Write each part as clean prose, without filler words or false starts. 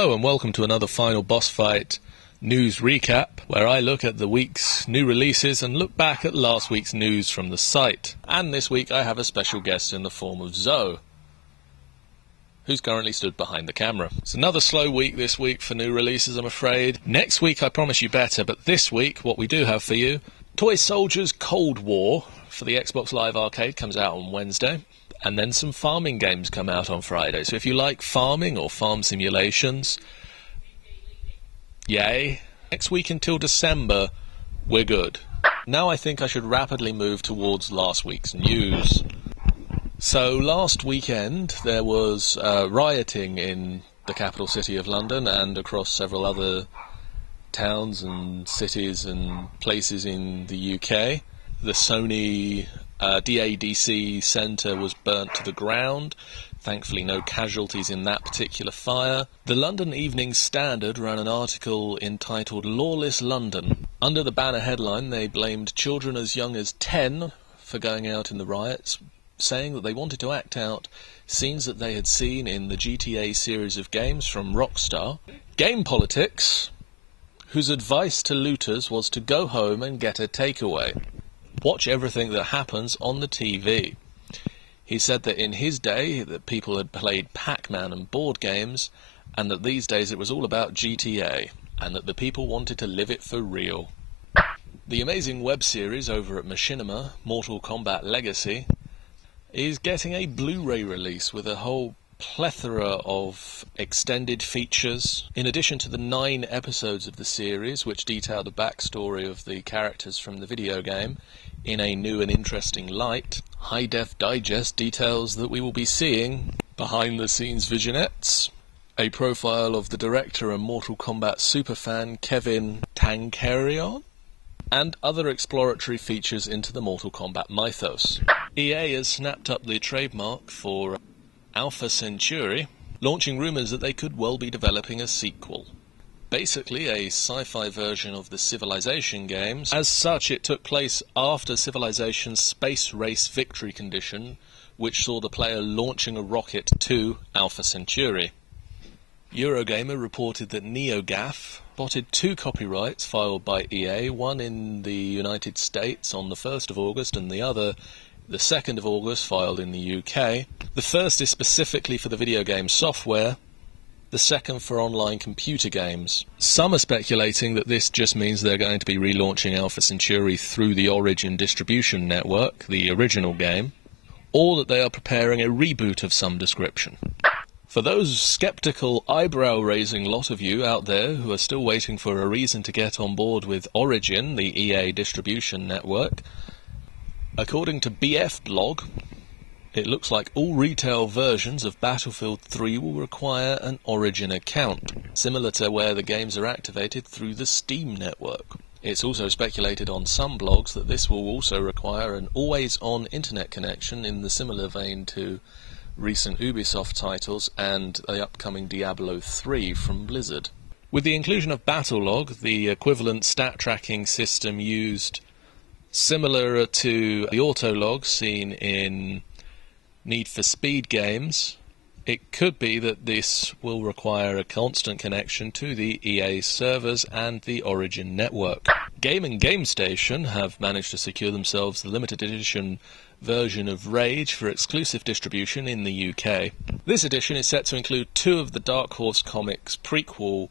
Hello and welcome to another Final Boss Fight news recap, where I look at the week's new releases and look back at last week's news from the site. And this week I have a special guest in the form of Zoe, who's currently stood behind the camera. It's another slow week this week for new releases, I'm afraid. Next week I promise you better, but this week what we do have for you, Toy Soldiers Cold War for the Xbox Live Arcade comes out on Wednesday. And then some farming games come out on Friday. So if you like farming or farm simulations, yay. Next week until December, we're good. Now I think I should rapidly move towards last week's news. So last weekend there was rioting in the capital city of London and across several other towns and cities and places in the UK. The Sony DADC centre was burnt to the ground. Thankfully no casualties in that particular fire. The London Evening Standard ran an article entitled Lawless London. Under the banner headline they blamed children as young as 10 for going out in the riots, saying that they wanted to act out scenes that they had seen in the GTA series of games from Rockstar. Game Politics, whose advice to looters was to go home and get a takeaway. Watch everything that happens on the TV. He said that in his day that people had played Pac-Man and board games, and that these days it was all about GTA, and that the people wanted to live it for real. The amazing web series over at Machinima, Mortal Kombat Legacy, is getting a Blu-ray release with a whole plethora of extended features, in addition to the 9 episodes of the series which detail the backstory of the characters from the video game in a new and interesting light. High Def Digest details that we will be seeing behind-the-scenes vignettes, a profile of the director and Mortal Kombat superfan Kevin Tankarion, and other exploratory features into the Mortal Kombat mythos. EA has snapped up the trademark for Alpha Centauri, launching rumours that they could well be developing a sequel. Basically a sci-fi version of the Civilization games. As such, it took place after Civilization's space race victory condition, which saw the player launching a rocket to Alpha Centauri. Eurogamer reported that NeoGAF spotted 2 copyrights filed by EA, one in the United States on the 1st of August and the other the 2nd of August, filed in the UK. The first is specifically for the video game software, the second for online computer games. Some are speculating that this just means they're going to be relaunching Alpha Centauri through the Origin distribution network, the original game, or that they are preparing a reboot of some description. For those sceptical, eyebrow-raising lot of you out there who are still waiting for a reason to get on board with Origin, the EA distribution network, according to BF blog, it looks like all retail versions of Battlefield 3 will require an Origin account, similar to where the games are activated through the Steam network. It's also speculated on some blogs that this will also require an always-on internet connection in the similar vein to recent Ubisoft titles and the upcoming Diablo 3 from Blizzard. With the inclusion of Battlelog, the equivalent stat tracking system used similar to the autolog seen in Need for Speed games, it could be that this will require a constant connection to the EA servers and the Origin network. Game and Game Station have managed to secure themselves the limited edition version of Rage for exclusive distribution in the UK. This edition is set to include 2 of the Dark Horse Comics prequel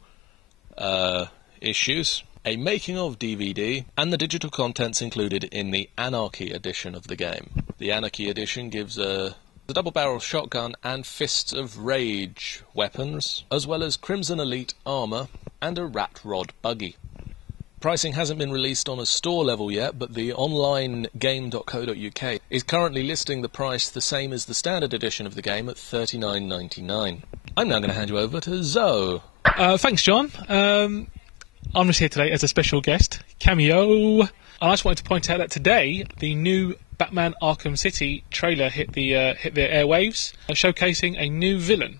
issues, a making-of DVD, and the digital contents included in the Anarchy edition of the game. The Anarchy edition gives the double-barrel shotgun and Fists of Rage weapons, as well as Crimson Elite armour and a Rat Rod buggy. Pricing hasn't been released on a store level yet, but the online game.co.uk is currently listing the price the same as the standard edition of the game at $39.99. I'm now going to hand you over to Zoe. Thanks, John. I'm just here today as a special guest, cameo. And I just wanted to point out that today the new Batman Arkham City trailer hit the airwaves, showcasing a new villain.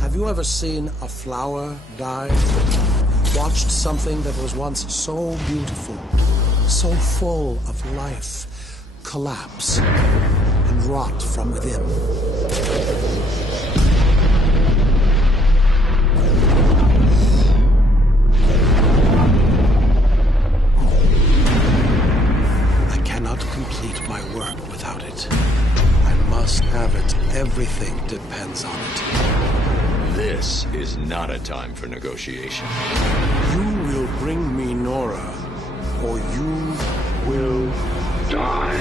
Have you ever seen a flower die? Watched something that was once so beautiful, so full of life, collapse and rot from within. I cannot complete my work without it. I must have it. Everything depends on it. This is not a time for negotiation. You will bring me Nora, or you will die.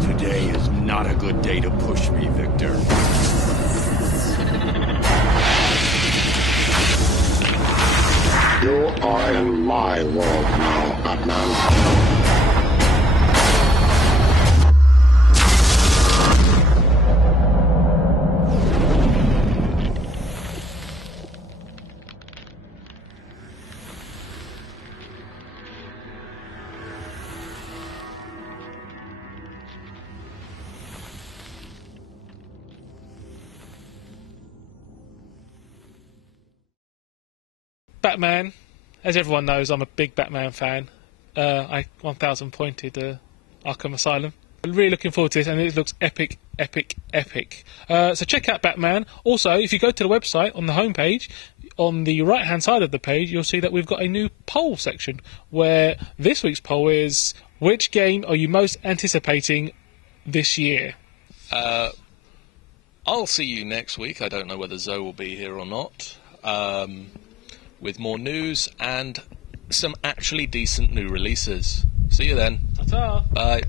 Today is not a good day to push me, Victor. You are in my world now, Batman. Batman, as everyone knows, I'm a big Batman fan. I 1000 pointed Arkham Asylum. I'm really looking forward to this, and it looks epic, epic, epic. So check out Batman. Also, if you go to the website on the homepage, on the right-hand side of the page, you'll see that we've got a new poll section, where this week's poll is, which game are you most anticipating this year? I'll see you next week. I don't know whether Zoe will be here or not. With more news and some actually decent new releases. See you then. Ta-ta. Bye.